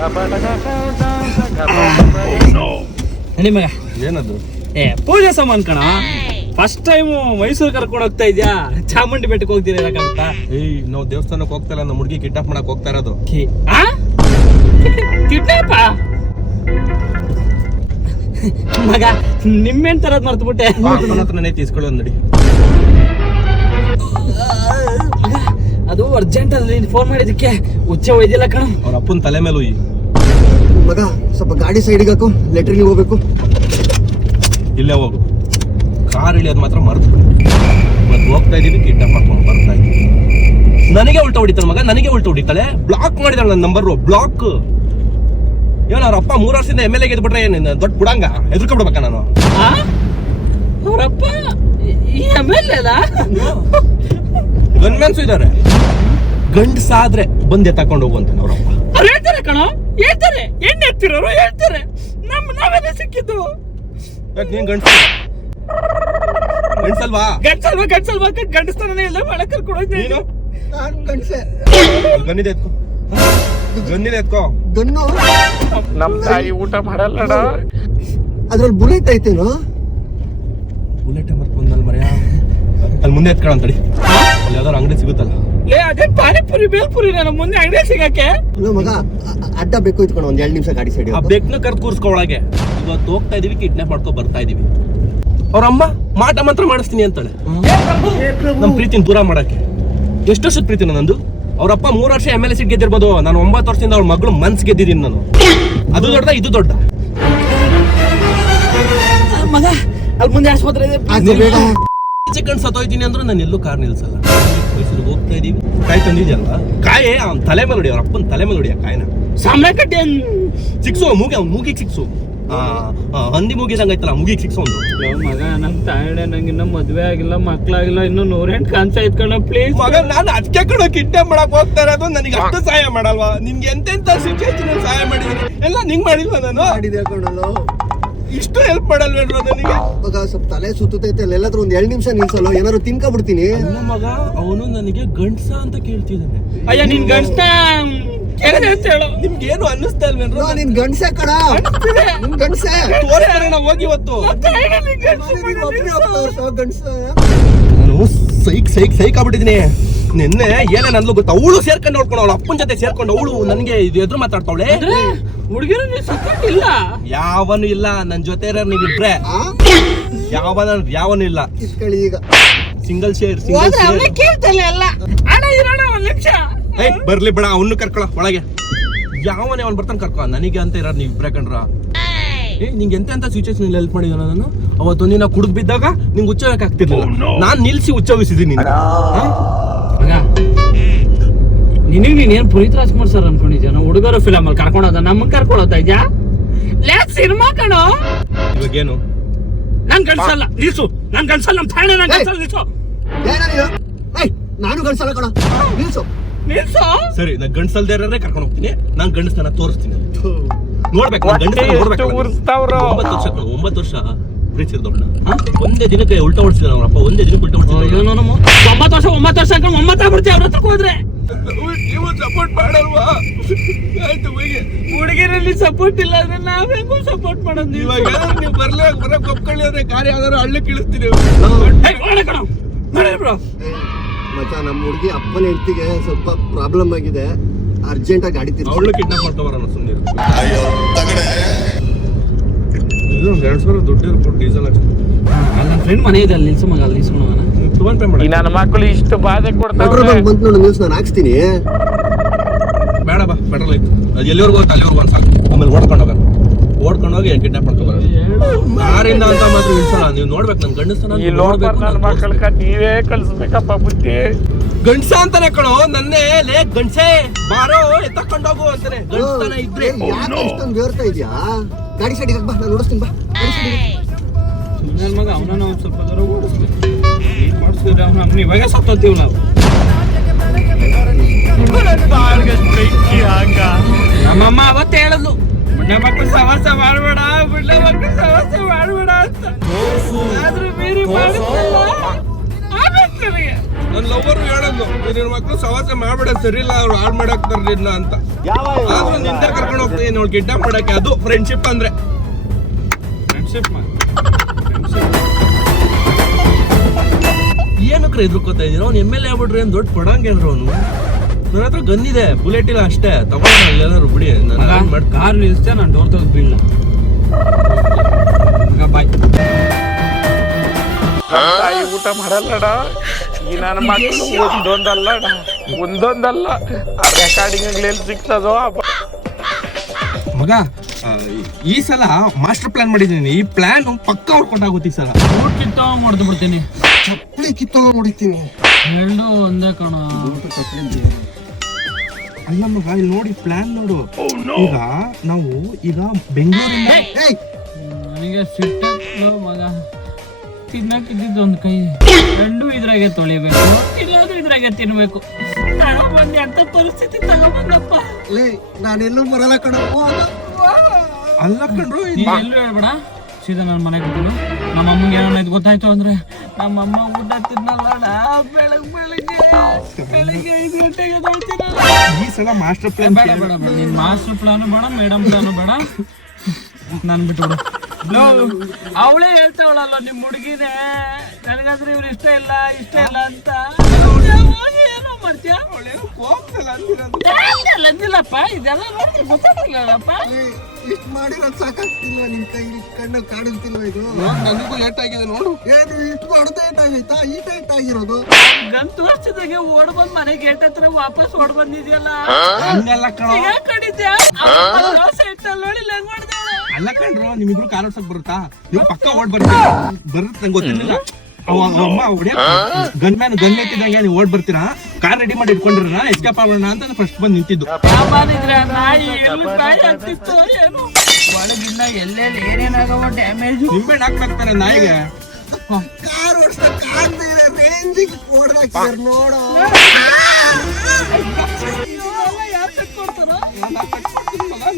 ಮಗ ಏನದು? ಪೂಜೆ ಸಾಮಾನ್ ಕಣ. ಫಸ್ಟ್ ಟೈಮ್ ಮೈಸೂರು ಕರ್ಕೊಂಡು ಹೋಗ್ತಾ ಇದ್ಯಾ? ಚಾಮುಂಡಿ ಬೆಟ್ಟಕ್ಕೆ ಹೋಗ್ತಿರಕ್ಕಂತ. ನಾವು ದೇವಸ್ಥಾನಕ್ಕೆ ಹೋಗ್ತಾ ನಮ್ಮ ಹುಡುಗಿ ಕಿಡ್ನಾಪ್ ಮಾಡಕ್ ಹೋಗ್ತಾ ಇರೋದು. ಕಿಡ್ನಾಪ ಮಗ, ನಿಮ್ಮೇನ್ ತರದ್ ಮರ್ತು ಬಿಟ್ಟೆ. ಹತ್ರನೇ ತೀಸ್ಕೊಳ್ಳೋದು ನಡಿ. ಅದು ಅರ್ಜೆಂಟ್ ಅಲ್ಲಿ ಫೋನ್ ಮಾಡಿದಕ್ಕೆ ಹುಚ್ಚ ಒಯ್ದಿಲ್ಲ ಕಣ. ಅವ್ರ ಅಪ್ಪನ ತಲೆ ಮೇಲೂ ಮಗ ಸ್ವಲ್ಪ ಗಾಡಿ ಸೈಡ್ಗೆ ಹಾಕು, ಲೆಟ್ರಿಗೆ ಹೋಗ್ಬೇಕು. ಇಲ್ಲೇ ಹೋಗು. ಕಾರ್ ಇಳಿಯೋದು ಮಾತ್ರ ಮರ್ತು ಬಿಡಿ. ಮತ್ತೆ ಹೋಗ್ತಾ ಇದೀವಿ, ಕಿಡ್ನಾಪ್ ಮಾಡ್ಕೊಂಡು ಬರ್ತಾ ಇದೀವಿ. ನನಗೆ ಉಲ್ಟಾ ಹೊಡಿತಾಳೆ ಮಗ, ನನಗೆ ಉಲ್ಟಾ ಹೊಡಿತಾಳೆ. ಬ್ಲಾಕ್ ಮಾಡಿದಾಳೆ ನನ್ನ ನಂಬರ್. ಬ್ಲಾಕ್ ಏನ ಅವ್ರ ಅಪ್ಪ 3 ವರ್ಷದಿಂದ MLA ಗೆದ್ಬಿಟ್ರೆ ಏನ್ ದೊಡ್ಡ ಬುಡಂಗ ಎದ್ಕೊಂಡ್ಬಿಡ್ಬೇಕ ನಾನು? ಅವರಪ್ಪ ಗನ್ಮೆನ್ಸು ಇದಾರೆ. ಗಂಡಸಾದ್ರೆ ಬಂದೆ ತಕೊಂಡು ಹೋಗುವಂತ ಅವ್ರಪ್ಪ ಅವ್ರು ಹೇಳ್ತಾರೆ ಕಣ, ಹೇಳ್ತಾರೆ. ಎಣ್ಣೆ ಎತ್ತಿರೋರು ಹೇಳ್ತಾರೆ. ನಾವೆಲ್ಲ ಸಿಕ್ಕಿದ್ದು. ನೀನ್ ಗಂಡಸಲ್ವಾ? ಗಂಡಸ್ತಾನೇ ಇಲ್ಲ ಮಾಡಕ್ ಕರ್ಕೊಂಡು ನೀನು ನಾನು ಗಂಡಸೆ. ಗನ್ನಿದೆ ಎತ್ಕೋ, ಗನ್ನಿದೆ ಎತ್ಕೋ. ಗನ್ನು ನಮ್ ತಾಯಿ ಊಟ ಮಾಡಲ್ಲಡ. ಅದ್ರಲ್ಲಿ ಬುಲೆಟ್ ಐತೇನೋ? ಬುಲೆಟ್ ಮರ್ಕೊಂಡಲ್ ಮರ್ಯಾ. ಅಲ್ಲಿ ಮುಂದೆ ಎತ್ಕೊಳ್ಳ ಅಂತಡಿ. ಅಲ್ಲಿ ಯಾವ್ದಾರು ಅಂಗಡಿ ಸಿಗುತ್ತಲ್ಲ. ಅದೇ ಪಾನಿಪುರಿ ಬೇಲ್ಪುರಿ ನನ್ನ ಮುಂದೆ ಅಂಗಡಿ ಸಿಗಕ್ಕೆ. ಮಗ ಅಡ್ಡ ಬೇಕು ಇಟ್ಕೊಂಡು ಒಂದ್ 2 ನಿಮಿಷ ಗಾಡಿ ಸೈಡ್. ಆ ಬೆಕ್ನ ಕರ್ದು ಕೂರ್ಸ್ಕೊಳಗೆ ಇವತ್ತು ಹೋಗ್ತಾ ಇದೀವಿ, ಕಿಡ್ನಾಪ್ ಮಾಡ್ಕೊ ಬರ್ತಾ ಇದೀವಿ. ಅವ್ರ ಅಮ್ಮ ಮಾಟ ಮಂತ್ರ ಮಾಡಿಸ್ತೀನಿ ಅಂತಾಳೆ. ನಮ್ ಪ್ರೀತಿನ ದೂರ ಮಾಡಕ್ಕೆ. ಎಷ್ಟು ವರ್ಷದ ಪ್ರೀತಿನ ನಂದು? ಅವ್ರಪ್ಪ 3 ವರ್ಷ MLA ಸೀಟ್ ಗೆದ್ದಿರ್ಬೋದು. ನಾನು 9 ವರ್ಷದಿಂದ ಅವ್ರ ಮಗಳು ಮನ್ಸ್ ಗೆದ್ದಿದ್ದೀನಿ ನಾನು. ಅದು ದೊಡ್ಡ, ಇದು ದೊಡ್ಡ ಮಗ. ಅಲ್ಲಿ ಮುಂದೆ ಆಸ್ಪತ್ರೆ ಇದೆ. ಚಿಕನ್ ಸತ್ತೋಯ್ತೀನಿ ಅಂದ್ರೂ ನಾನು ಎಲ್ಲೂ ಕಾರ್ ನಿಲ್ಸಲ್ಲ. ಮೈಸೂರಿಗೆ ಹೋಗ್ತಾ ಇದೀವಿ. ಕಾಯಿ ತಂದಿದ್ಯಲ್ವಾ? ಕಾಯೇ ಅವ್ನ ತಲೆ ಮೇಲೆ ಹೊಡಿ, ಅವ್ರ ಅಪ್ಪನ ತಲೆ ಮೇಲೆ ಹೊಡಿಯ ಕಾಯಿನ. ಸಾಮ್ರಾಟ್ ಕಡ್ಡಿ ಸಿಕ್ಸು ಮೂಗಿ, ಅವ್ನ ಮೂಗಿಗೆ ಸಿಕ್ಸು. ಹಂದಿ ಮೂಗಿದಂಗ ಐತಲ್ಲ, ಮೂಗಿಗೆ ಸಿಕ್ಸು ಒಂದು. ಮಗ, ನಮ್ ತಾಯಿಡೆ ನಂಗೆ ಇನ್ನೂ ಮದ್ವೆ ಆಗಿಲ್ಲ, ಮಕ್ಳಾಗಿಲ್ಲ, ಇನ್ನು 108 ಕಾನ್ಸ ಇದ್ಕೊಂಡ ಪ್ಲೀಸ್. ಮಗ, ನಾನು ಅದಕ್ಕೆ ಕಡೆ ಕಿಡ್ನಾಪ್ ಮಾಡಕ್ ಹೋಗ್ತಾ ಇರೋದು. ನನಗೆ ಅಷ್ಟು ಸಹಾಯ ಮಾಡಲ್ವಾ? ನಿನ್ಗೆ ಎಂತೆಂತ ಸಿಚುವೇಶನ್ ಸಹಾಯ ಮಾಡಿದೀನಿ ಎಲ್ಲ ನಿಂಗೆ ಮಾಡಿಲ್ವಾ? ನಾನು ಮಾಡಿದೆ ಕಣಲು. ಇಷ್ಟು ಹೆಲ್ಪ್ ಮಾಡಲ್ವೇನ್ರ ನನಗೆ? ಮಗ ಸ್ವಲ್ಪ ತಲೆ ಸುತ್ತೈತೆ. ಎಲ್ಲಾದ್ರೂ ಒಂದ್ 2 ನಿಮಿಷ ನಿಲ್ಸಲ್ಲ, ಏನಾದ್ರು ತಿನ್ಕೊಬಿಡ್ತೀನಿ. ಅಲ್ಲ ಮಗ, ಅವನು ನನಗೆ ಗಂಡ್ಸ ಅಂತ ಕೇಳ್ತಿದ್ದಾನೆ. ಅಯ್ಯ, ನಿನ್ ಗಂಡ್ಸ್ನ ಕೇಳಿದೆ ಅಂತ ಹೇಳು. ನಿಮ್ಗೇನು ಅನ್ನಿಸ್ತಾ ಇಲ್ವೇನ್ರ? ನಿನ್ ಗಂಡ್ಸೆ ಕಣ, ನಿನ್ ಗಂಡ್ಸೆ. ತೋರಿಸ್ತಾರೆ ನಾವು ಹೋಗಿ ಇವತ್ತು. ಗಂಡ್ಸೆ ನಾನು ಸೈಕ್ ಆಗ್ಬಿಟ್ಟಿದೀನಿ. ನಿನ್ನೆ ಏನೇನು ಅಂದ್ಲು ಗೊತ್ತಾ? ಅವಳು ಸೇರ್ಕೊಂಡು ನೋಡ್ಕೊಂಡು, ಅವಳ ಅಪ್ಪನ ಜೊತೆ ಸೇರ್ಕೊಂಡು ಅವಳು ನನಗೆ ಇದು ಎದುರು ಮಾತಾಡ್ತಾವಳೆ. ಹುಡುಗಿರು ಸಪೋರ್ಟ್ ಇಲ್ಲ, ಯಾವನು ಇಲ್ಲ ನನ್ನ ಜೊತೆ ಇರೋ ನೀವಿಬ್ರೆ. ಯಾವನು ಇಲ್ಲ. ಈಗ ಸಿಂಗಲ್ ಶೇರ್ ಕೇಳ್ತಲ್ಲ ಎಲ್ಲ. ಅಣ್ಣ ಇರೋಣ ಒಂದ್ ನಿಮಿಷ. ಬರ್ಲಿ ಬೇಡ, ಅವನು ಕರ್ಕೊಳ ಒಳಗೆ. ಯಾವನೇ ಅವ್ನು ಬರ್ತಾನೆ ಕರ್ಕೊ. ನನಗೆ ಅಂತ ಇರೋದು ನೀವು ಇಬ್ರೆ ಕಣ್ರ. ನಿಂಗೆ ಎಂತ ಸಿಚುವೇಶನ್ ಹೆಲ್ಪ್ ಮಾಡಿದ ನಾನು. ಅವತ್ತೊಂದಿನ ಕುಡಿದ್ ಬಿದ್ದಾಗ ನಿಂಗೆ ಹುಚ್ಚೋಗಕ್ಕಾಗ್ತಿರ್ಲಿಲ್ಲ. ನಾನ್ ನಿಲ್ಸಿ ಹುಚ್ಚೋಗಿಸಿದೀನಿ. ನಿನಗ್ ನೀನೇನ್ ಪುನೀತ್ ರಾಜ್ಕುಮಾರ್ ಸರ್ ಅನ್ಕೊಂಡಿದ್ಯಾ? ನಾವು ಹುಡುಗರು ಫಿಲಮ್ ಅಲ್ಲಿ ಕರ್ಕೊಂಡೋದ ನಮ್ಮನ್ ಕರ್ಕೊಳತಾ ಇದ್ಯಾ? ಸಿನಿಮಾ ಕಣೋ. ಇವಾಗೇನು? ನಾನ್ ಗಂಡ್ಸಲ್ಲ, ನಿಲ್ಸು. ನಾನ್ ಗಂಡ್ಸಲ್ಲ, ನಮ್ ತಾಣ ನಾನ್ ಗಂಡ್ಸಲ್ಲ, ನಿಲ್ಸು. ನಾನು ಗಂಡ್ಸಲ್ಲ ಕಣ, ನಿಲ್ಸು. ಸರಿ, ನಾನು ಗಂಡ್ಸಲ್ದೇ ಕರ್ಕೊಂಡು ಹೋಗ್ತೀನಿ. ನಾನ್ ಗಂಡಸ್ತನ ತೋರಿಸ್ತೀನಿ. ನೋಡ್ಬೇಕು, 9 ವರ್ಷ ಪ್ರೀತಿಸಿದವಣ್ಣ. ಒಂದೇ ದಿನಕ್ಕೆ ಉಲ್ಟಾ ಹೊಡ್ಸಿದ ಅವ್ರಪ್ಪ. ಒಂದೇ ದಿನಕ್ಕೆ ಉಲ್ಟಾ ಹೊಡ್ಸಿದ. 9 ವರ್ಷ ಹಾಕೊಂಡು 9 ಆಗ್ಬಿಡ್ತೀವಿ ಅವ್ರ ಹತ್ರಕ್ಕೆ ಹೋದ್ರೆ. ನೀವು ಸಪೋರ್ಟ್ ಮಾಡಲ್ವಾ? ಆಯ್ತು, ಹುಡುಗಿರಲ್ಲಿ ಸಪೋರ್ಟ್ ಇಲ್ಲ ಅಂದ್ರೆ ನಾವೇಗೂ ಸಪೋರ್ಟ್ ಮಾಡೋದು. ಇವಾಗ ನೀವು ಬರಕ್ ಒಪ್ಕೊಳ್ಳಿ ಅಂದ್ರೆ ಕಾರ್ಯ ಯಾವ್ದಾರು ಹಳ್ಳಿ ಕಳಿಸ್ತೀನಿ. ಮಚ್ಚ, ನಮ್ಮ ಹುಡುಗಿ ಅಪ್ಪನ ಹೆಂಡತಿಗೆ ಸ್ವಲ್ಪ ಪ್ರಾಬ್ಲಮ್ ಆಗಿದೆ. ಅರ್ಜೆಂಟ್ ಆಗಿ ಗಾಡಿ ತಿರ್ಗಿ ಅವಳು ಕಿಡ್ನಾಪ್ ಮಾಡ್ತವರ ಸುಮ್ಮನೆ. ಇದು 2,000 ದುಡ್ಡು ಇರ್ಬೋದು, ಡೀಸೆಲ್ ಅಷ್ಟೇ. ನನ್ನ ಫ್ರೆಂಡ್ ಮನೆ ಇದೆ, ಅಲ್ಲಿ ನಿಲ್ಸು ಮಗ, ಅಲ್ಲಿ ನಿಲ್ಸ್ಕೊಳೋಣ. ಪೇ ಮಾಡಿ. ನನ್ನ ಮಕ್ಕಳು ಇಷ್ಟು ಬಾಧೆ ಕೊಡ್ತಾರೆ. ಪೆಟ್ರೋಲ್ ಬಂಕ್ ಬಂತು ನೋಡು, ನಿಲ್ಸ್, ನಾನು ಹಾಕ್ಸ್ತೀನಿ. ಬೇಡ ಬಾ, ಪೆಟ್ರೋಲ್ ಐತೆ. ಅದು ಎಲ್ಲಿವರೆಗೂ ಹೋಗುತ್ತೆ ಅಲ್ಲಿವರೆಗೂ ಒಂದು ಸಾಕು. ಆಮೇಲೆ ಓಡ್ಕೊಂಡೋಗಿ ಕಿಡ್ನಾಪ್ ಮಾಡ್ಕೊಬಾರ. ಯಾರಿಂದ ಅಂತ ಮಾತ್ರ ನಿಲ್ಸಲ್ಲ. ನೀವು ನೋಡ್ಬೇಕು, ನನ್ನ ಗಂಡಸ್ತಾನ ನೀವೇ ಕಳ್ಸ್ಬೇಕಪ್ಪ ಬುದ್ಧಿ. ಗಂಡ್ಸ ಅಂತಾನೆ ಕಣೋ ನನ್ನೇ. ಲೇ ಗಂಡ್ಸೆ, ಬಾರೋ ಎತ್ತಕೊಂಡೋಗು ಅಂತಾನೆ. ಗಂಡಸ್ತಾನ ಇದ್ರೆ ಯಾಕೆ ಇಷ್ಟೊಂದು ಬೇರ್ತಾ ಇದೆಯಾ? ಗಾಡಿ ಸೈಡಿಗೆ ಬಾ, ನಾನು ಓಡಿಸ್ತೀನಿ. ಬಾ ಗಾಡಿ ಸೈಡಿಗೆ. ನನ್ನ ಮಗ ಅವನನ್ನ ಒಂದು ಸ್ವಲ್ಪ ದೂರ ಓಡಿಸ್ಬೇಕು. ಈಗ ಮಾಡಿಸಿದ್ರೆ ಅವನು ಇವಾಗ ಸತ್ತೋತೀವಿ ನಾವು. ನಮ್ಮಮ್ಮ ಅವತ್ತು ಹೇಳಿದ್ಲು, ಬುಡ್ಡ ಮಕ್ಕಳು ಸವಾಸ ಮಾಡಬೇಡ ಅಂತ. ಆದ್ರೂ ಮೀರಿ ಮಾಡಿಸ್ತಿಲ್ಲ. ನನಗೆ ನನ್ನ ಲವ್ವರು ಹೇಳೋದು, ನಿನ್ನ ಮಕ್ಕಳು ಸವಾಸ ಮಾಡಬೇಡ, ಸರಿ ಇಲ್ಲ, ಅವ್ರು ಹಾಳು ಮಾಡಕ್ ಬರ್ಲಿಲ್ಲ ಅಂತ. ಆದ್ರೂ ನಿಂದ ಕರ್ಕೊಂಡು ಹೋಗ್ತಾ ನೋಡಿ ಕಿಡ್ನಾಪ್ ಮಾಡಕ್ಕೆ, ಅದು ಫ್ರೆಂಡ್ಶಿಪ್ ಅಂದ್ರೆ. ಫ್ರೆಂಡ್ಶಿಪ್ ಏನಕ್ರೆ ಎದ್ರುಕೋತಾ ಇದೀರ? ಅವ್ನು ಎಮ್ ಎಲ್ ಎ ಆಗ್ಬಿಟ್ರಿ ಏನ್ ದೊಡ್ಡ ಪಡಂಗೇನ್ರು ಅವನು. ನನ್ನ ಹತ್ರ ಗನ್ ಇದೆ, ಬುಲೆಟ್ ಇಲ್ಲ ಅಷ್ಟೇ. ತಗೊಂಡು ಎಲ್ಲಾರು ಬಿಡಿ, ನಾನು ಕಾರ್ ನಿಲ್ಸ್ತೇ, ನಾನು ಡೋರ್ ತೆಗೆದು ಬೀಳಲ್ಲ. ಬಾಯ್. ತಾಯಿ ಊಟ ಮಾಡಲ್ಲಡ ಈ ನನ್ನ ಮಕ್ಕಳು ಒಂದೊಂದಲ್ಲ ಆ ರೆಕಾರ್ಡಿಂಗ್ ಎಲ್ಲಿ ಸಿಗ್ತದೋ. ಮಗ ಈ ಸಲ ಮಾಸ್ಟರ್ ಪ್ಲಾನ್ ಮಾಡಿದ್ದೀನಿ. ಈ ಪ್ಲಾನ್ ಪಕ್ಕ ಹೊಡ್ಕೊಂಡಾಗುತ್ತೆ ಈ ಸಲ. ಕಿತ್ತೋ ಮಾಡ್ದು ಬಿಡ್ತೀನಿ, ಚಪ್ಪಲಿ ಕಿತ್ತೋಗ ಹೊಡಿತೀನಿ. ಎರಡು ಒಂದೇ ಕಣ. ಅಲ್ಲ ಮಗ, ಇಲ್ಲಿ ನೋಡಿ ಪ್ಲಾನ್ ನೋಡು. ಈಗ ನಾವು ಬೆಂಗಳೂರಿಂದ ನನಗೆ ಸಿಟ್ಟು ಮಗ. ತಿನ್ನಕ್ಕಿದ್ದು ಒಂದು ಕೈ, ಎರಡು ಇದ್ರಾಗೆ ತೊಳಿಬೇಕು, ಇಲ್ಲೋದು ಇದ್ರಾಗೆ ತಿನ್ಬೇಕು. ಒಂದು ಅಂತ ಪರಿಸ್ಥಿತಿ ತಗೊಂಬಂದಪ್ಪ. ನಾನೆಲ್ಲೂ ಬರಲ್ಲ ಕಣ. ಅಲ್ಲ ಕಣ್ರು, ಎಲ್ಲೂ ಹೇಳ್ಬೇಡ, ಸೀದಾ ನನ್ನ ಮನೆಗೆ ಹೋಗೋದು. ನಮ್ಮ ಅಮ್ಮಂಗೆ ಏನೋ ಇದು ಗೊತ್ತಾಯ್ತು ಅಂದ್ರೆ, ನಮ್ಮಮ್ಮ ಊಟ ತಿನ್ನಲ್ಲ. ಬೆಳಗ್ಗೆ 5 ಗಂಟೆಗೆ ಎದ್ದೇಳ್ತೀನಲ್ಲ. ಈ ಸಲ ಮಾಸ್ಟರ್ ಪ್ಲಾನ್ ಬೇಡ ಬೇಡ ಬೇಡ, ನೀನ್ ಮಾಸ್ಟರ್ ಪ್ಲಾನು ಬೇಡ, ಮೇಡಮ್ ಪ್ಲಾನು ಬೇಡ, ನನ್ ಬಿಟ್ಬಿಡು. ಅವಳೇ ಹೇಳ್ತಾವಳಲ್ಲ ನಿಮ್ಮ ಹುಡುಗಿನೇ, ನನಗಂದ್ರೆ ಇವ್ರು ಇಷ್ಟ ಇಲ್ಲ ಅಂತ. ಏನೋ ಮಾಡ್ತೀಯ? ಅಂದಿಲ್ಲಪ್ಪ, ಇದೆಲ್ಲ ನೋಡಿ ಗೊತ್ತಾಗಲ್ಲಪ್ಪ. ಇಷ್ಟು ಮಾಡಿರೋದು ಸಾಕಾಗ್ತಿಲ್ವ ನಿನ್ ಕೈಲಿ? ಕಣ್ಣು ಕಾಣಿಸ್ತಿಲ್ವ ಇದು? ನನಗೂ ಲೇಟ್ ಆಗಿದೆ ನೋಡು. ಏನು ಇಷ್ಟು ಮಾಡೋದು ಏಟ್ ಆಗೈತಾ? ಈ ಟೈಟ್ ಆಗಿರೋದು ಗನ್ ತೋರಿಸಿದಾಗೆ ಓಡ್ ಬಂದ್ ಮನೆ ಗೇಟ್ ಹತ್ರ ವಾಪಸ್ ಓಡ್ ಬಂದಿದ್ಯಲ್ಲ. ಹಂಗಲ್ಲ ಕಣೋ. ಕಡಿದ್ಯಾ ಸೈಟ್ ನೋಡಿ ಹೆಂಗ್ ಮಾಡಿದೆ. ಅಲ್ಲ ಕಣ್ರು, ನಿಮ್ಮಿಬ್ರು ಕಾರ್ ಓಡ್ಸಕ್ ಬರುತ್ತಾ? ನೀವು ಪಕ್ಕ ಓಡ್ ಬರ್ತೀರಾ? ಬರುತ್ತೆ ನಂಗೆ ಗೊತ್ತಿಲ್ಲ. ಅಮ್ಮ ಗನ್ ಎತ್ತಿದಂಗೆ ನೀವು ಓಡ್ ಬರ್ತೀರಾ? ಕಾರ್ ರೆಡಿ ಮಾಡಿ ಇಟ್ಕೊಂಡಿರ ಎಸ್ಕೇಪ್ ಆಗೋಣ ಅಂತ ಫಸ್ಟ್ ಬಂದು ನಿಂತಿದ್ದು. ನಾಯಿ ಆಗ್ತಿತ್ತು ಏನು ಒಳಗಿನ್ನ ಎಲ್ಲೆಲ್ಲಿ ಏನೇನಾಗವ ಡ್ಯಾಮೇಜ್. ನಿಂಬೆಹಣ್ಣು ಹಾಕ್ತಾರೆ ನಾಯಿಗೆ. ಕಾರ್ ಓಡಿಸ್ತಾ ರೇಂಜಿಗೆ ಓಡ್ದಾಕಿದಾರೆ ನೋಡೋ.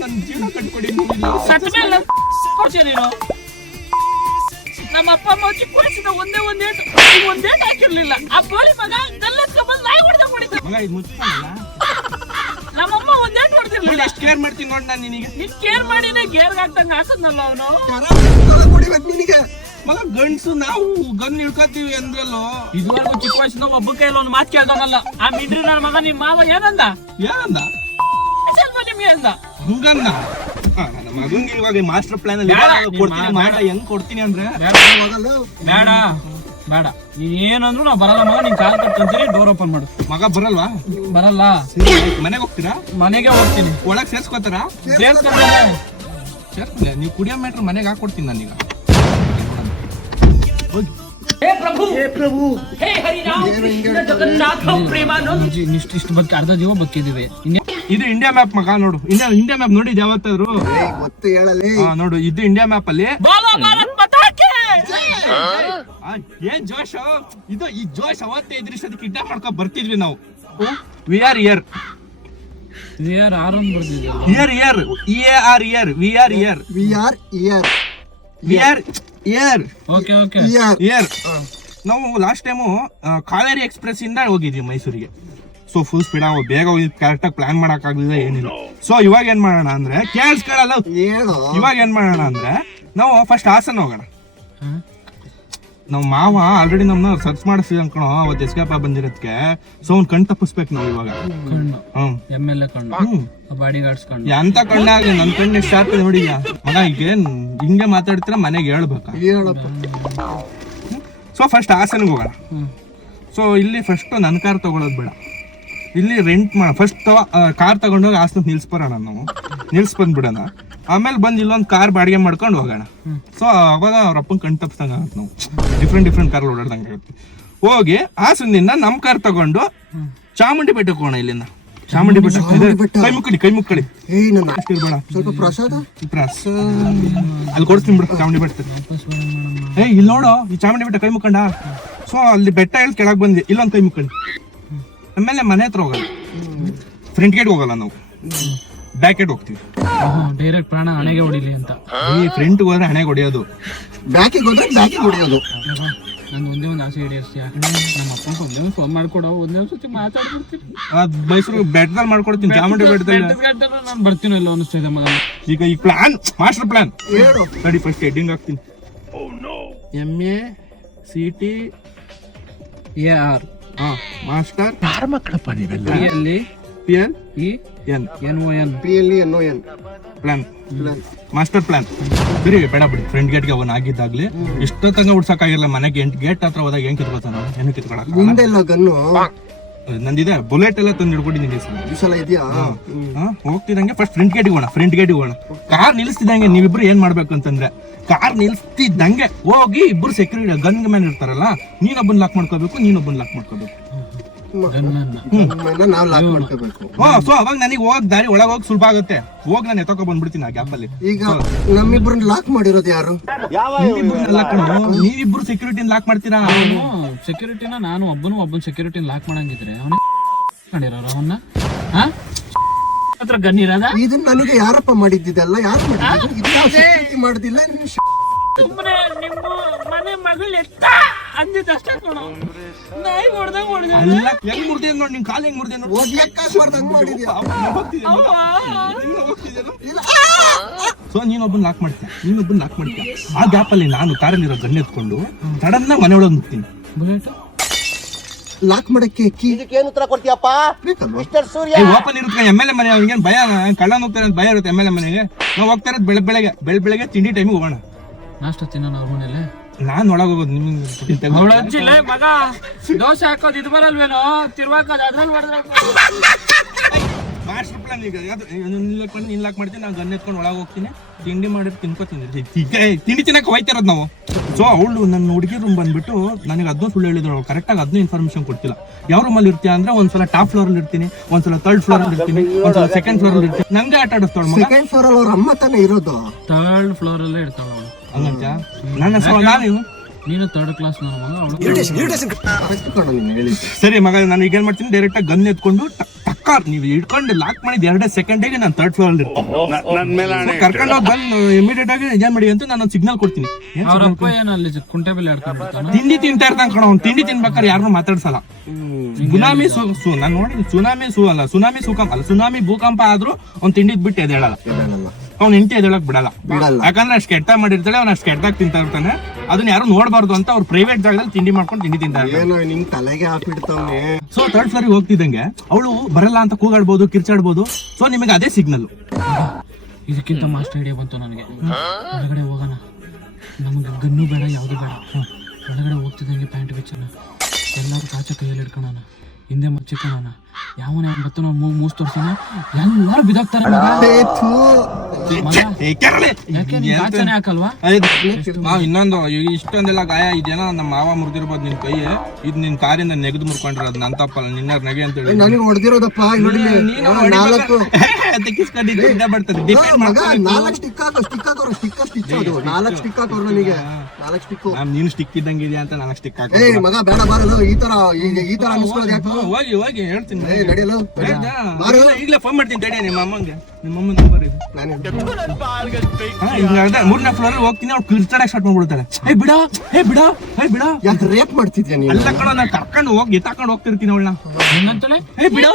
ನನ್ನ ಜೀವನ ಕಟ್ಕೊಡಿ. ನೀನು ನಮ್ಮ ಅಪ್ಪ ಅಮ್ಮ ಚಿಕ್ಕ ವಯಸ್ಸಿನ ಒಂದೇಟ್ ಹಾಕಿರ್ಲಿಲ್ಲ. ಆ ಬೋಳಿ ಮಗ ಬಂದು ನಾಯಿ ಹೊಡೆದ ಮಗ ಇದು ಮುಚ್ಚಿಲ್ಲ. ನಮ್ಮಮ್ಮ ಒಂದೇಟ್ ಹೊಡೆದಿರ್ಲಿಲ್ಲ. ಎಷ್ಟು ಕೇರ್ ಮಾಡ್ತೀನಿ ನೋಡಿ ನಾನು ನಿನಗೆ. ನೀನ್ ಕೇರ್ ಮಾಡಿನೇ ಗೇರ್ಗ್ ಹಾಕ್ದಂಗ ಹಾಕದ್ನಲ್ಲ ಅವನು. ಕುಡಿಬೇಕು ನಿನಗೆ. ಮಗ ಗಂಡ್ಸು ನಾವು ಗನ್ ಹಿಡ್ಕೊತೀವಿ ಅಂದ್ರಲ್ಲೋ. ಇದುವರೆಗೂ ಚಿಕ್ಕ ವಯಸ್ಸಿನ ಒಬ್ಬ ಕೈಯಲ್ಲಿ ಒಂದು ಮಾತು ಕೇಳ್ದಂಗಲ್ಲ. ಆ ಮಿಡ್ರಿ ನನ್ನ ಮಗ ನಿಮ್ಮ ಮಾವ ಏನಂದ ನಿಮ್ಗೆ ಅಂದ ಹಂಗಂದ. ನನ್ನ ಮಗಂಗೆ ಇವಾಗ ಮಾಸ್ಟರ್ ಪ್ಲಾನ್ ಅಲ್ಲಿ ಕೊಡ್ತೀನಿ ಮಾಡ, ಹೆಂಗ್ ಕೊಡ್ತೀನಿ ಅಂದ್ರೆ ಬೇಡ ಬೇಡ, ನೀನ್ ಏನಂದ್ರು ನಾ ಬರಲ್ಲ ಮಗ. ನಿನ್ ಕಾಲ್ ಕಟ್ಕೊಂತೀನಿ, ಡೋರ್ ಓಪನ್ ಮಾಡು. ಮಗ ಬರಲ್ವಾ? ಬರಲ್ಲ. ಮನೆಗೆ ಹೋಗ್ತೀರಾ? ಮನೆಗೆ ಹೋಗ್ತೀನಿ. ಒಳಗ್ ಸೇರ್ಸ್ಕೊತಾರ? ಸೇರ್ಸ್ಕೊಲ್ಲ. ನೀವು ಕುಡಿಯೋ ಮ್ಯಾಟ್ರ್ ಮನೆಗೆ ಹಾಕೊಡ್ತೀನಿ ನಾನೀಗ. ಇಷ್ಟು ಬದುಕಿ ಅರ್ಧ ಜೀವ ಬದುಕಿದೀವಿ. ಇದು ಇಂಡಿಯಾ ಮ್ಯಾಪ್ ಮಗ, ನೋಡು. ಇಂಡಿಯಾ ಮ್ಯಾಪ್ ನೋಡಿದ್ ಯಾವತ್ತಾದ್ರು? ಗೊತ್ತು ಹೇಳಲಿ. ನೋಡು, ಇದು ಇಂಡಿಯಾ ಮ್ಯಾಪ್ ಅಲ್ಲಿ ಏನ್ ಜೋಶ್ ಇದು. ಈ ಜೋಶ್ ಅವತ್ತೇ ಇದ್ರಿ ಸತಿ ಕಿಡ್ನಾಪ್ ಮಾಡ್ಕೊಂಡ್ ಬರ್ತಿದ್ವಿ ನಾವು. ವಿ ಆರ್ ಇಯರ್ ನಾವು ಲಾಸ್ಟ್ ಟೈಮು ಕಾವೇರಿ ಎಕ್ಸ್ಪ್ರೆಸ್ ಇಂದ ಹೋಗಿದ್ವಿ ಮೈಸೂರಿಗೆ. ಸೊ ಫುಲ್ ಸ್ಪೀಡ್ ಆಗ ಬೇಗ ಹೋಗಿದ್, ಕರೆಕ್ಟಾಗಿ ಪ್ಲಾನ್ ಮಾಡಕ್ ಆಗ್ಲಿಲ್ಲ, ಏನಿಲ್ಲ. ಸೊ ಇವಾಗ ಏನ್ ಮಾಡೋಣ ಅಂದ್ರೆ, ಕೇಳಿಸ್ಕೊಳ್ಳಲ್ಲ. ಇವಾಗ ಏನ್ ಮಾಡೋಣ ಅಂದ್ರೆ, ನಾವು ಫಸ್ಟ್ ಹಾಸನ ಹೋಗೋಣ. ನಾವ್ ಮಾವ ಆಲ್ರೆಡಿ ನಮ್ನ ಸರ್ಚ್ ಮಾಡಿಸಿದ ಅನ್ಕೊಳೋ ಅವತ್ತು ಎಸ್ಕೇಪ್ ಬಂದಿರೋದಕ್ಕೆ. ಸೊ ಅವ್ನ್ ಕಣ್ ತಪ್ಪಿಸ್ಬೇಕು ನಾವು ಇವಾಗ. ಎಂತ ಕಣ್ಣಾಗ್ಲಿ, ನನ್ ಕಣ್ಣು ಎಷ್ಟು ಆಗ್ತದೆ ನೋಡಿ. ಮಗ ಈಗ ಹಿಂಗೆ ಮಾತಾಡ್ತೀರ, ಮನೆಗೆ ಹೇಳ್ಬೇಕ. ಸೊ ಫಸ್ಟ್ ಹಾಸನಿಗೆ ಹೋಗೋಣ. ಸೊ ಇಲ್ಲಿ ಫಸ್ಟ್ ನನ್ನ ಕಾರ್ ತಗೊಳೋದು ಬೇಡ, ಇಲ್ಲಿ ರೆಂಟ್ ಮಾಡ. ಫಸ್ಟ್ ಕಾರ್ ತಗೊಂಡೋಗಿ ಹಾಸನ ನಿಲ್ಸ್ಬರೋಣ ನಾವು. ನಿಲ್ಸ್ಬಂದ್ಬಿಡೋಣ. ಆಮೇಲೆ ಬಂದು ಇಲ್ಲೊಂದು ಕಾರ್ ಬಾಡಿಗೆ ಮಾಡ್ಕೊಂಡು ಹೋಗೋಣ. ಸೊ ಅವಾಗ ಅವ್ರ ಅಪ್ಪನ ಕಣ್ ತಪ್ಪಿಸ್ದಂಗ ಆಗುತ್ತೆ. ನಾವು ಡಿಫ್ರೆಂಟ್ ಕಾರ್ ಓಡಾಡ್ದಂಗೆ ಆಗುತ್ತೆ. ಹೋಗಿ ಹಾಸನದಿಂದ ನಮ್ಮ ಕಾರ್ ತಗೊಂಡು ಚಾಮುಂಡಿ ಬೆಟ್ಟಕ್ಕೆ ಹೋಗೋಣ. ಇಲ್ಲಿಂದ ಚಾಮುಂಡಿ ಬೆಟ್ಟ ಕೈ ಮುಕ್ಕಡಿ ಬೇಡ, ಸ್ವಲ್ಪ ಪ್ರಸಾದ ಅಲ್ಲಿ ಕೊಡ್ತೀನಿ ಬಿಡು. ಚಾಮುಂಡಿ ಬೆಟ್ಟ ಇಲ್ಲಿ ನೋಡು, ಈ ಚಾಮುಂಡಿ ಬೆಟ್ಟ ಕೈ ಮುಕ್ಕಂಡ. ಸೊ ಅಲ್ಲಿ ಬೆಟ್ಟ ಹೇಳಿ ಕೆಳಗೆ ಬಂದ್ವಿ, ಇಲ್ಲೊಂದು ಕೈ ಮುಕ್ಕಡಿ. ಆಮೇಲೆ ಮನೆ ಹತ್ರ ಹೋಗಲ್ಲ, ಫ್ರಂಟ್ ಗೇಟ್ ಹೋಗಲ್ಲ, ನಾವು ಬ್ಯಾಕ್ ಗೇಟ್ ಹೋಗ್ತೀವಿ. ಡೈರೆಕ್ಟ್ ಪ್ರಾಣ ಹಣೆಗೆ ಹೊಡಿಲಿ ಅಂತ. ಈ ಫ್ರಂಟ್ ಹೋದ್ರೆ ಹಣೆಗೆ ಹೊಡಿಯೋದು, ಬ್ಯಾಕಿಗೆ ಹೋದ್ರೆ ಬ್ಯಾಕಿಗೆ ಹೊಡಿಯೋದು. ನಂದು ಒಂದೇ ಒಂದು ಆಸೆ ಈಡೇರಿಸ್ತೀಯ ನಮ್ಮ ಅಪ್ಪ ಒಂದೇ ಒಂದು ಫೋನ್ ಮಾಡ್ಕೊಡೋ ಒಂದೇ ಒಂದು ಸತಿ ಮಾತಾಡ್ಬಿಡ್ತೀನಿ ಅದ್ ಮೈಸೂರು ಬೆಟ್ಟದಲ್ಲಿ ಮಾಡ್ಕೊಡ್ತೀನಿ ಚಾಮುಂಡಿ ಬೆಟ್ಟದಲ್ಲಿ ಗಂಟೆ ನಾನು ಬರ್ತೀನಿ ಎಲ್ಲ ಅನಿಸ್ತಿದೆ ಮಗ ಈಗ ಈ ಪ್ಲಾನ್ ಮಾಸ್ಟರ್ ಪ್ಲಾನ್ ಹೇಳು ರೆಡಿ ಫಸ್ಟ್ ಹೆಡ್ಡಿಂಗ್ ಹಾಕ್ತೀನಿ MA CT AR ಮಾಸ್ಟರ್ ಯಾರ ಮಕ್ಕಳಪ್ಪ ನೀವೆಲ್ಲ ಅಲ್ಲಿ PN EN NON PLENON plan master plan ಸರಿ ಬೇಡ ಬಿಡಿ ಫ್ರೆಂಡ್ ಗೇಟ್ಗೆ ಅವನ್ ಆಗಿದ್ದಾಗ್ಲಿ ಇಷ್ಟೊತ್ತಂಗ ಉಡ್ಸಕ್ಕಾಗಿರಲ್ಲ ಮನೆಗೆ 8 ಗೇಟ್ ಹತ್ರ ಹೋದಾಗ ಏನ್ ಕಿತ್ಕೋತಾನ ಏನು ಕಿತ್ಕೊಳಕ್ ಮುಂದೆಲ್ಲ ಗನ್ನು ನಂದಿದೆ ಬುಲೆಟ್ ಎಲ್ಲ ತಂದು ಹಿಡ್ಕೊಂಡಿದ್ದೀನಿ ಈ ಸಲ ಇದೆಯಾ ಹೋಗ್ತಿದಂಗೆ ಫಸ್ಟ್ ಫ್ರಂಟ್ ಗೇಟಿಗೆ ಹೋಗೋಣ ಫ್ರಂಟ್ ಗೇಟಿಗೆ ಹೋಗೋಣ ಕಾರ್ ನಿಲ್ಲಿಸ್ತಿದಂಗೆ ನೀವಿಬ್ರು ಏನ್ ಮಾಡ್ಬೇಕು ಅಂತಂದ್ರೆ ಕಾರ್ ನಿಲ್ಲಿಸ್ತಿದ್ದಂಗೆ ಹೋಗಿ ಇಬ್ರು ಸೆಕ್ಯೂರಿಟಿ ಗನ್ ಮ್ಯಾನ್ ಇರ್ತಾರಲ್ಲ ನೀನೊಬ್ಬನ್ ಲಾಕ್ ಮಾಡ್ಕೋಬೇಕು ನೀನೊಬ್ಬನ್ ಲಾಕ್ ಮಾಡ್ಕೋಬೇಕು ನಾವ್ ಲಾಕ್ ಮಾಡ್ಕೋಬೇಕು ಸೊ ಅವಾಗ ನನಗೆ ಹೋಗ್ ದಾರಿ ಒಳಗೆ ಹೋಗಿ ಸುಲಭ ಆಗುತ್ತೆ ಹೋಗಿ ನಾನು ಎತ್ತಕೊಂಡ್ ಬಂದ್ಬಿಡ್ತೀನಿ ಆ ಗ್ಯಾಪ್ ಅಲ್ಲಿ ಈಗ ನಮ್ಮಿಬ್ರನ್ನ ಲಾಕ್ ಮಾಡಿರೋದು ಯಾರು ನೀವಿಬ್ರು ಸೆಕ್ಯೂರಿಟಿ ಲಾಕ್ ಮಾಡ್ತೀರಾ ಸೆಕ್ಯೂರಿಟಿನ ನಾನು ಒಬ್ಬನ ಸೆಕ್ಯೂರಿಟಿ ಲಾಕ್ ಮಾಡಂಗಿದ್ರೆ ಅವನ ಮಾಡಿರೋರು ಅವನ್ನ ಹತ್ರ ಗನ್ ಇರೋದ ಇದನ್ನ ನನಗೆ ಯಾರಪ್ಪ ಮಾಡಿದ್ದಿದ್ದಲ್ಲ ಯಾರು ಮಾಡಿದ್ದು ಇದು ಯಾವ security ಮಾಡುದಿಲ್ಲ ಸುಮ್ಮನೆ ನಿಮ್ಮ ಮನೆ ಮಗಳು ಎತ್ತ ಅಂದಿದ್ದಷ್ಟೇ ಕೊಡು ನಾಯಿ ಹೊಡೆದಂಗ ಹೊಡೆದ ಅಲ್ಲ ಹೆಂಗ್ ಮುರ್ದೇನ್ ನೋಡಿ ನಿನ್ ಕಾಲ್ ಹೆಂಗ್ ಮುರ್ದೇನ್ ನೋಡಿ ಓದ್ಲಕ್ಕಾಗ್ಬಾರ್ದಂಗ್ ಮಾಡಿದ್ಯಾ ಸೊ ನೀನೊಬ್ಬನ್ ಲಾಕ್ ಮಾಡ್ತೀಯ ಆ ಗ್ಯಾಪ್ ಅಲ್ಲಿ ನಾನು ಕಾರಲ್ಲಿರೋ ಗನ್ ಎತ್ಕೊಂಡು ಸಡನ್ ಮನೆ ಒಳಗೆ ನುಗ್ತೀನಿ ಬುಲೆಟ್ ಲಾಕ್ ಮಾಡಕ್ಕೆ ಕೀ ಇದಕ್ಕೇನು ಉತ್ತರ ಕೊಡ್ತೀಯಪ್ಪ ಮಿಸ್ಟರ್ ಸೂರ್ಯ? ಓಪನ್ ಇರುತ್ತೆ MLA ಮನೆ ಅವ್ನಿಗೆ ಭಯ ಕಳ್ಳನ ಹೋಗ್ತಾರೆ ಅಂತ ಭಯ ಇರುತ್ತೆ MLA ಮನೆಗೆ ನಾವು ಹೋಗ್ತಾ ಇರೋದು ಬೆಳಗ್ಗೆ ತಿಂಡಿ ಟೈಮಿಗೆ ಹೋಗೋಣ ನಾಷ್ಟ ತಿನ್ನೋಣ ಅವ್ರ ಮನೇಲೆ ನಾನ್ ಒಳಗೆ ಹೋಗೋದು ನಿಮ್ಗೆ ಅವಳಜ್ಜಿಲ್ಲ ಮಗ ದೋಸೆ ಹಾಕೋದು ಇದು ಬರಲ್ವೇನೋ ತಿರ್ವಾಕೋದು ಅದ್ರಲ್ಲಿ ಹೊಡೆದ್ರೆ ಮಾಸ್ಟರ್ ಪ್ಲಾನ್ ಈಗ ನೀನ್ ಲಾಕ್ ಮಾಡ್ತೀನಿ ನಾನು ಗನ್ ಎತ್ಕೊಂಡು ಒಳಗೆ ಹೋಗ್ತೀನಿ ತಿಂಡಿ ಮಾಡಿದ್ರೆ ತಿನ್ಕೋತೀನಿ ತಿಂಡಿ ತಿನ್ನಕ್ಕೆ ಹೋಯ್ತಿರೋದು ನಾವು ಸೊ ಅವಳು ನನ್ನ ಹುಡುಗಿ ರೂಮ್ ಬಂದ್ಬಿಟ್ಟು ನನಗೆ ಅದನ್ನೂ ಸುಳ್ಳು ಹೇಳಿದ್ರು ಕರೆಕ್ಟಾಗಿ ಅದನ್ನೂ ಇನ್ಫಾರ್ಮೇಶನ್ ಕೊಡ್ತಿಲ್ಲ ಯಾವ ರೂಮಲ್ಲಿ ಇರ್ತೀಯ ಅಂದ್ರೆ ಒಂದ್ಸಲ ಟಾಪ್ ಫ್ಲೋರ್ ಅಲ್ಲಿ ಇರ್ತೀನಿ ಒಂದ್ಸಲ 3rd ಫ್ಲೋರ್ ಅಲ್ಲಿ ಇರ್ತೀನಿ ಒಂದ್ಸಲ 2nd ಫ್ಲೋರ್ ಅಲ್ಲಿ ಇರ್ತೀನಿ ನಂಗೆ ಆಟ ಆಡಿಸ್ತಾಳ ಮಗ ಸೆಕೆಂಡ್ ಫ್ಲೋರ್ ಅಲ್ಲಿ ಅವ್ರ ಅಮ್ಮ ತಾನೇ ಇರೋದು 3rd ಫ್ಲೋರ್ ಅಲ್ಲೇ ಇರ್ತಾಳ ಅವಳು ಹಂಗಂತ ನಾನು ನೀನು 3rd ಕ್ಲಾಸ್ ನನ್ನ ಮಗ ಅವಳು ಕರೆಕ್ಟ್ ಕಣ ನೀನು ಹೇಳಿದ್ದು ಸರಿ ಮಗ ನಾನು ಈಗ ಏನ್ ಮಾಡ್ತೀನಿ ಡೈರೆಕ್ಟ್ ಆಗಿ ಗನ್ ಎತ್ಕೊಂಡು ಟಕ್ಕಾರ್ ನೀವು ಇಟ್ಕೊಂಡು ಲಾಕ್ ಮಾಡಿದ 2 ಸೆಕೆಂಡಿಗೆ ನಾನು 3rd ಫ್ಲೋರ್ ಅಲ್ಲಿ ಇರ್ತೀನಿ ಕರ್ಕೊಂಡು ಹೋಗಿ ಬಂದು ಇಮಿಡಿಯೇಟ್ ಆಗಿ ಎಂಜಾಯ್ ಮಾಡಿ ಅಂತ ನಾನು ಸಿಗ್ನಲ್ ಕೊಡ್ತೀನಿ ಅವ್ರ ಅಪ್ಪ ಏನು ಅಲ್ಲಿ ಕುಂಟೆ ಬೆಲೆ ಆಡ್ಕೊಂಡ್ಬಿಡ್ತಾನ ತಿಂಡಿ ತಿಂತಾ ಇರ್ತಾನೆ ಕಣ ಅವ್ನು ತಿಂಡಿ ತಿನ್ಬೇಕಾದ್ರೆ ಯಾರನ್ನೂ ಮಾತಾಡ್ಸಲ್ಲ ಸುನಾಮಿ ನಾನು ನೋಡಿ ಸುನಾಮಿ ಸುನಾಮಿ ಭೂಕಂಪ ಆದ್ರೂ ಅವ್ನು ತಿಂಡಿ ಬಿಟ್ಟು ಎದೇಳಲ್ಲ ಅವ್ನ ಹೆಂಡತಿ ಎದೇಳಕ್ ಬಿಡಲ್ಲ ಯಾಕಂದ್ರೆ ಅಷ್ಟು ಕೆಟ್ಟ ಮಾಡಿರ್ತಾಳೆ ಅವ್ನ ಅಷ್ಟು ಕೆಟ್ಟದಾಗ ತಿಂತಾ ಇರ್ತಾನೆ ಅದನ್ನ ಯಾರು ನೋಡ್ಬಾರ್ದು ಅಂತ ಅವ್ರು ಪ್ರೈವೇಟ್ ಜಾಗದಲ್ಲಿ ತಿಂಡಿ ಮಾಡ್ಕೊಂಡು ತಿಂಡಿ ತಿಂತಾ ಇರ್ತಾರೆ ಏನೋ ನಿಂಗ್ ತಲೆಗೆ ಹಾಕ್ಬಿಡ್ತಾವ್ನೆ ಸೊ 3rd ಫ್ಲೋರಿಗೆ ಹೋಗ್ತಿದ್ದಂಗೆ ಅವಳು ಬರಲ್ಲ ಅಂತ ಕೂಗಾಡ್ಬೋದು ಕಿರ್ಚಾಡ್ಬೋದು ಸೊ ನಿಮಗೆ ಅದೇ ಸಿಗ್ನಲ್ ಇದಕ್ಕಿಂತ ಮಾಸ್ಟರ್ ಐಡಿಯಾ ಬಂತು ನನಗೆ ಒಳಗಡೆ ಹೋಗೋಣ ನಮಗೆ ಗನ್ನು ಬೇಡ ಯಾವುದು ಬೇಡ ಒಳಗಡೆ ಹೋಗ್ತಿದ್ದಂಗೆ ಪ್ಯಾಂಟ್ ಬಿಚ್ಚೋಣ ಎಲ್ಲರೂ ಕಾಚ ಕೈಯಲ್ಲಿ ಇಟ್ಕೊಳ್ಳೋಣ ಹಿಂದೆ ಮಚ್ಚಿಕೊಳ್ಳೋಣ ಯಾವನ ಗೊತ್ತು ನಾವು ಮೂಸ್ ತೋರ್ಸೋಣ ಎಲ್ಲರೂ ಬಿದ್ದಾಗ್ತಾರೆ ಯಾಕೆ ನೀನ್ ಕಾಚನೆ ಹಾಕಲ್ವಾ ಇನ್ನೊಂದು ಇಷ್ಟೊಂದೆಲ್ಲ ಗಾಯ ಇದೇನೋ ನಮ್ಮ ಮಾವ ಮುರಿದಿರ್ಬೋದು ನಿನ್ ಕೈ ಇದು ನಿನ್ ಕಾರಿಂದ ನೆಗೆದು ಮುರ್ಕೊಂಡಿರೋದು ನನ್ ತಪ್ಪಲ್ಲ ನಿನ್ನ ನಗೆ ಅಂತ ಹೇಳಿ ನನಗೆ ಹೊಡೆದಿರೋದಪ್ಪ ನಾಲ್ಕು ಮಗ 4 ಸ್ಟಿಕ್ ಹಾಕೋರು ಸ್ಟಿಕ್ ಅದು 4 ಸ್ಟಿಕ್ ಹಾಕೋರು ನನಗೆ 4 ಸ್ಟಿಕ್ ನೀನು ಸ್ಟಿಕ್ ಇದ್ದಂಗೆ ಇದೆಯಾ ಅಂತ ನಾನು ಸ್ಟಿಕ್ ಹಾಕಿ ಮಗ ಬೇಡ ಬಾರಲು ಈ ತರ ಅನ್ಸ್ಕೊಳ್ಳೋದು ಯಾಕೆ ಹೋಗಿ ಹೇಳ್ತೀನಿ ನಡಿಯಲು ಈಗಲೇ ಫೋನ್ ಮಾಡ್ತೀನಿ ತಡಿ ನಿಮ್ಮ ಅಮ್ಮಂಗೆ ನಿಮ್ಮ ಅಮ್ಮನ ನಂಬರ್ ಇದು ಈಗ 3ನೇ ಫ್ಲೋರ್ ಹೋಗ್ತೀನಿ ಅವ್ಳು ಕಿರ್ಚಾಡಕ್ ಸ್ಟಾರ್ಟ್ ಮಾಡ್ಬಿಡ್ತಾಳೆ ಹೇ ಬಿಡ ಯಾಕೆ ರೇಪ್ ಮಾಡ್ತಿದ್ಯಾ ನೀನು ಅಲ್ಲ ಕಣೋ ನಾನು ಕರ್ಕೊಂಡು ಹೋಗಿ ಎತ್ತಾಕೊಂಡು ಹೋಗ್ತಿರ್ತೀನಿ ಅವಳನ್ನ ಹಿಂಗಂತಲೇ ಹೇ ಬಿಡ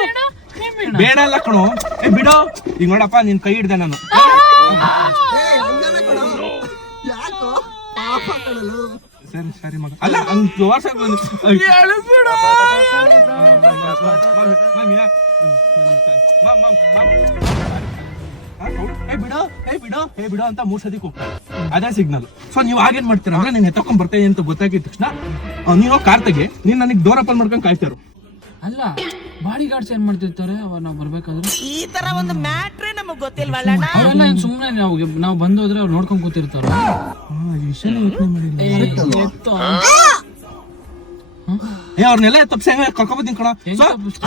ಬೇಡ ಅಲ್ಲ ಕಣೋ ಹೇ ಬಿಡೋ ಈಗ ನೋಡಪ್ಪ ನಿನ್ ಕೈ ಹಿಡ್ದೆ ನಾನು ಯಾಕೋ ಪಾಪ ಕಣಲು ಸರಿ ಮಗ ಅಲ್ಲ ಹಂಗ್ ತೋರ್ಸಕ್ ಬಂದು ಬಿಡೋ ಅಂತ 3 ಸತಿ ಕೂಗ್ತಾರೆ ಅದೇ ಸಿಗ್ನಲ್ ಸೊ ನೀವು ಆಗೇನ್ ಮಾಡ್ತೀರ ಅಂದ್ರೆ ನೀನ್ ಎತ್ತಕೊಂಡ್ ಬರ್ತಾ ಅಂತ ಗೊತ್ತಾಗಿದ ತಕ್ಷಣ ನೀವು ಕಾರ್ ತೆಗಿ ನೀನ್ ನನಗೆ ಡೋರ್ ಓಪನ್ ಮಾಡ್ಕೊಂಡು ಕಾಯ್ತಾರು ಅಲ್ಲ ಬಾಡಿ ಗಾರ್ಡ್ಸ್ ಏನ್ ಮಾಡ್ತಿರ್ತಾರೆ ಅವಾಗ ನಾವು ಬರ್ಬೇಕಾದ್ರೆ ಈ ತರ ಒಂದು ಮ್ಯಾಟ್ರೇ ನಮಗ್ ಗೊತ್ತಿಲ್ವಲ್ಲ ಅವರೆಲ್ಲ ಏನ್ ಸುಮ್ನೆ ನಾವು ಬಂದು ಹೋದ್ರೆ ಅವ್ರು ನೋಡ್ಕೊಂಡ್ ಕೂತಿರ್ತಾರ ಅವ್ರನ್ನೆಲ್ಲ ತಪ್ಸ ಕರ್ಕೊಬತ್ತೀನಿ ಕಣ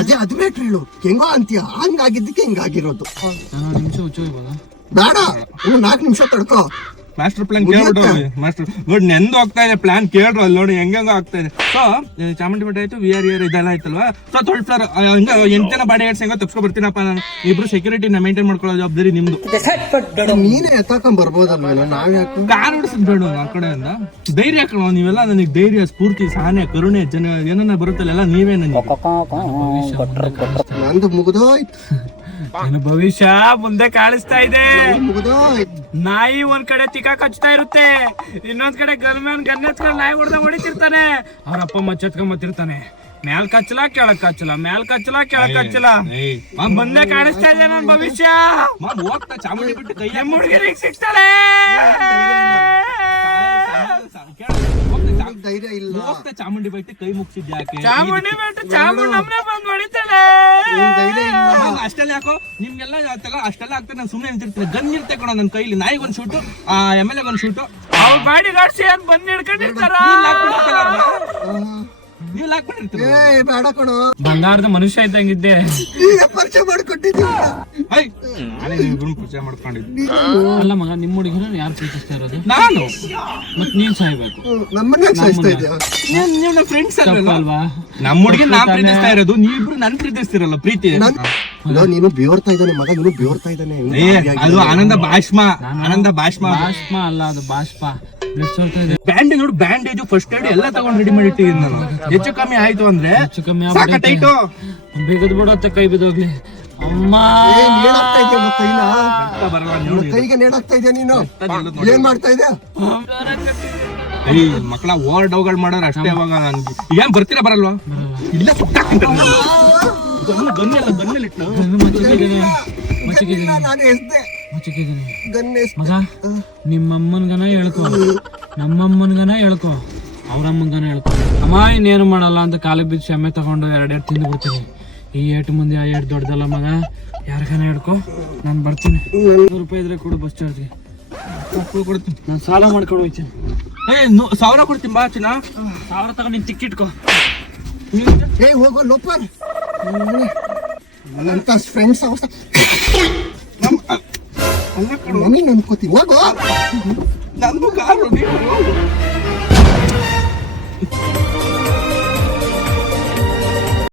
ಅದೇ ಅದು ಬೇಟ್ರಿ ಹೇಳು ಹೆಂಗೋ ಅಂತೀಯ ಹಂಗಾಗಿದ್ದಕ್ಕೆ ಹಿಂಗಾಗಿರೋದು ನಿಮಿಷ ಹುಚ್ಚು ಇವಾಗ ಬೇಡ 4 ನಿಮಿಷ ತಡ್ಕೋ ಮಾಸ್ಟರ್ ಪ್ಲಾನ್ ಕೇಳ್ಬಿಟ್ಟು ಮಾಸ್ಟರ್ ನೋಡಿ ನೆಂದು ಹೋಗ್ತಾ ಇದೆ ಪ್ಲಾನ್ ಕೇಳ್ರು ಅಲ್ಲಿ ನೋಡಿ ಹೆಂಗ ಆಗ್ತಾ ಇದೆ. ಸೊ ಚಾಮುಂಡಿ ಬೆಟ್ಟ ಆಯ್ತು, ವಿ ಆರ್ ಇದೆಲ್ಲ ಆಯ್ತಲ್ವಾ. ಸೊ 12th ಫ್ಲೋರ್ ಹಂಗ 8 ಜನ ಬಾಡಿ ಗೇಟ್ಸ್ ಹೆಂಗೋ ತಪ್ಸ್ಕೊ ಬರ್ತೀನಪ್ಪ ನಾನು. ಇಬ್ರು ಸೆಕ್ಯೂರಿಟಿನ ಮೇಂಟೈನ್ ಮಾಡ್ಕೊಳ್ಳೋ ಜವಾಬ್ದಾರಿ ನಿಮ್ದು. ನೀನೇ ಎತ್ತಾಕೊಂಡ್ ಬರ್ಬೋದಲ್ವೇನೋ, ನಾವ್ ಯಾಕೆ ಕಾರ್ ಓಡಿಸಿದ್ ಬೇಡ ಆ ಕಡೆಯಿಂದ. ಧೈರ್ಯ ಕಣೋ ನೀವೆಲ್ಲ, ನನಗೆ ಧೈರ್ಯ, ಸ್ಫೂರ್ತಿ, ಸಹನೆ, ಕರುಣೆ, ಜನ ಏನನ್ನ ಬರುತ್ತಲ್ಲ ಎಲ್ಲ ನೀವೇ ನನಗೆ. ನಂದು ಮುಗ್ದೋಯ್ತು. ನನ್ನ ಭವಿಷ್ಯ ಮುಂದೆ ಕಾಣಿಸ್ತಾ ಇದೆ. ಮುಗ್ದೋಯ್ತು. ನಾಯಿ ಒಂದ್ ಕಡೆ ತಿಕ್ಕ ಕಚ್ತಾ ಇರುತ್ತೆ, ಇನ್ನೊಂದ್ ಕಡೆ ಗನ್ಮ್ಯಾನ್ ಗನ್ ಎತ್ಕೊಂಡು ನಾಯಿ ಹೊಡೆದ ಹೊಡಿತಿರ್ತಾನೆ. ಅವ್ರ ಅಪ್ಪ ಮಚ್ಚತ್ಕೊಂಬತ್ತಿರ್ತಾನೆ. ಮ್ಯಾಲ್ ಕಚ್ಚಲ ಕೆಳಕ್ ಕಚ್ಚಲ, ಮ್ಯಾಲ್ ಕಚ್ಚಲ ಕೆಳಕ್ ಕಚ್ಚಲ. ಮುಂದೆ ಕಾಣಿಸ್ತಾ ಇದೆ ನನ್ನ ಭವಿಷ್ಯ. ಹೋಗ್ತಾ ಚಾಮುಂಡಿ ಬಿಟ್ಟು ಕೈ ನಿಮ್ಮ ಹುಡುಗಿರಿಗೆ ಸಿಗ್ತಾಳೆ. ಧೈರ್ಯ ಇಲ್ಲ. ಹೋಗ್ತಾ ಚಾಮುಂಡಿ ಬೆಟ್ಟ ಕೈ ಮುಗಿಸಿದ್ಯಾಕೆ? ಚಾಮುಂಡಿ ಬೆಟ್ಟ ಚಾಮುಂಡಿ ನಮ್ಮನೆ ಬಂದು ಹೊಡಿತಾಳೆ. ಧೈರ್ಯ ಇಲ್ಲ. ಅಷ್ಟೆಲ್ಲ ಯಾಕೋ ನಿಮ್ಗೆಲ್ಲ ಅಷ್ಟೆಲ್ಲ ಆಗ್ತದೆ. ನಾನು ಸುಮ್ಮನೆ ನಿಂತಿರ್ತೀನಿ, ಗನ್ ಇರ್ತೆ ಕಣೋ ನನ್ನ ಕೈಲಿ. ನಾಯಿಗೆ ಒಂದ್ ಶೂಟು, MLA ಒಂದ್ ಶೂಟು. ಅವ್ರ ಬಾಡಿ ಗಾಡ್ಸಿ ಅಂತ ಬಂದು ಹಿಡ್ಕೊಂಡಿರ್ತಾರ. ನೀವು ಲಾಕ್ಬಿಟ್ಟಿರ್ತೀರ. ಏ ಬೇಡ ಕಣೋ, ಬಂಗಾರದ ಮನುಷ್ಯ ಇದ್ದಂಗಿದ್ದೆ. ಈಗ ಪರಿಚಯ ಮಾಡ್ಕೊಟ್ಟಿದ್ದೀವಿ. ನಾನೇ ನೀವು ಪರಿಚಯ ಮಾಡ್ಕೊಂಡಿದ್ದೆ. ಅಲ್ಲ ಮಗ, ನಿಮ್ಮ ಹುಡುಗಿನ ಯಾರು ಪ್ರೀತಿಸ್ತಾ ಇರೋದು? ನಾನು. ಮತ್ ನೀನ್ ಸಾಯ್ಬೇಕು. ನಮ್ಮನ್ನ ಸಾಯಿಸ್ತಾ ಇದೆಯಾ? ನೀವು ನಮ್ಮ ಫ್ರೆಂಡ್ಸ್ ಅಲ್ವಾ? ನಮ್ಮ ಹುಡುಗಿ ನಾನ್ ಪ್ರೀತಿಸ್ತಾ ಇರೋದು, ನೀವಿಬ್ರು ನನ್ ಪ್ರೀತಿಸ್ತಿರಲ್ಲ. ಪ್ರೀತಿ ನೀನು ಬೇರ್ತಾ ಇದ್ದಾನೆ ಮಗ, ನೀನು ಬೇರ್ತಾ ಇದ್ದಾನೆ. ಅದು ಆನಂದ ಬಾಷ್ಮ. ಆನಂದ ಬಾಷ್ಮ ಬಾಷ್ಪ ಅಲ್ಲ, ಅದು ಬಾಷ್ಪ. ಬ್ಯಾಂಡೇಜ್ ನೋಡು, ಬ್ಯಾಂಡೇಜ್, ಫಸ್ಟ್ ಏಡ್ ಎಲ್ಲ ತಗೊಂಡು ರೆಡಿ ಮಾಡಿ ಇಟ್ಟಿದ್ದೀನಿ ನಾನು. ಹೆಚ್ಚು ಕಮ್ಮಿ ಆಯ್ತು ಅಂದ್ರೆ ಹೆಚ್ಚು ಕಮ್ಮಿ ಸಾಕತ್ತಾಯ್ತು. ಬಿಗದ್ ಬಿಡತ್ತೆ, ಕೈ ಬಿದ್ದೋಗ್ಲಿ. ಅಮ್ಮ ನೇಣಾಗ್ತಾ ಇದೆಯಾ ಕೈನ? ಬರಲ್ಲ ನೋಡಿ. ಕೈಗೆ ನೇಣಾಗ್ತಾ ಇದೆಯಾ ನೀನು? ಏನ್ ಮಾಡ್ತಾ ಇದೆಯಾ? ಮಕ್ಕಳ ಓವರ್ ಡೌಗಳು ಮಾಡೋರು ಅಷ್ಟೇ. ಅವಾಗ ನನ್ಗೆ ಏನ್ ಬರ್ತೀರಾ ಬರಲ್ವಾ? ಇಲ್ಲ ನಾನು ಎಸ್ದೆ ಮಗ, ನಿಮ್ಮಮ್ಮನ್ಗನ ಹೇಳ್ಕೊ, ನಮ್ಮಮ್ಮನ್ಗನ ಹೇಳ್ಕೊ, ಅವ್ರಮ್ಮನ್ಗನ ಹೇಳ್ಕೊ. ಅಮ್ಮ ಇನ್ನೇನು ಮಾಡಲ್ಲ ಅಂತ ಕಾಲಿಗೆ ಬಿದ್ದು ಕ್ಷಮೆ ತಗೊಂಡು 2 ತಿಂದು ಬಿಡ್ತೀನಿ. ಈ ಏಟು ಮುಂದೆ ಆ ಏಟು ದೊಡ್ಡದಲ್ಲ ಮಗ. ಯಾರಿಗಾನ ಹೇಳ್ಕೊ, ನಾನು ಬರ್ತೀನಿ. 100 ರೂಪಾಯಿ ಇದ್ರೆ ಕೊಡು ಬಸ್ ಚಾರ್ಜ್ಗೆ. ಕೊಡ್ತೀನಿ. ನಾನು ಸಾಲ ಮಾಡ್ಕೊಂಡು ಹೋಗ್ತೀನಿ. 1000 ಕೊಡ್ತೀನಿ ಬಾ ಚಿನ್ನ. 1000 ತಗೊಂಡು ನೀನು ತಿಕ್ಕಿಟ್ಕೊ. ಏ ಹೋಗೋ ಲೋಪರ್, ನನ್ನಂತ ಫ್ರೆಂಡ್ಸ್ ಅವಸ್ಥೆ ನನಗೆ ಅನ್ಕೋತೀನಿ. ಹೋಗೋ ನಂದು ಕಾರು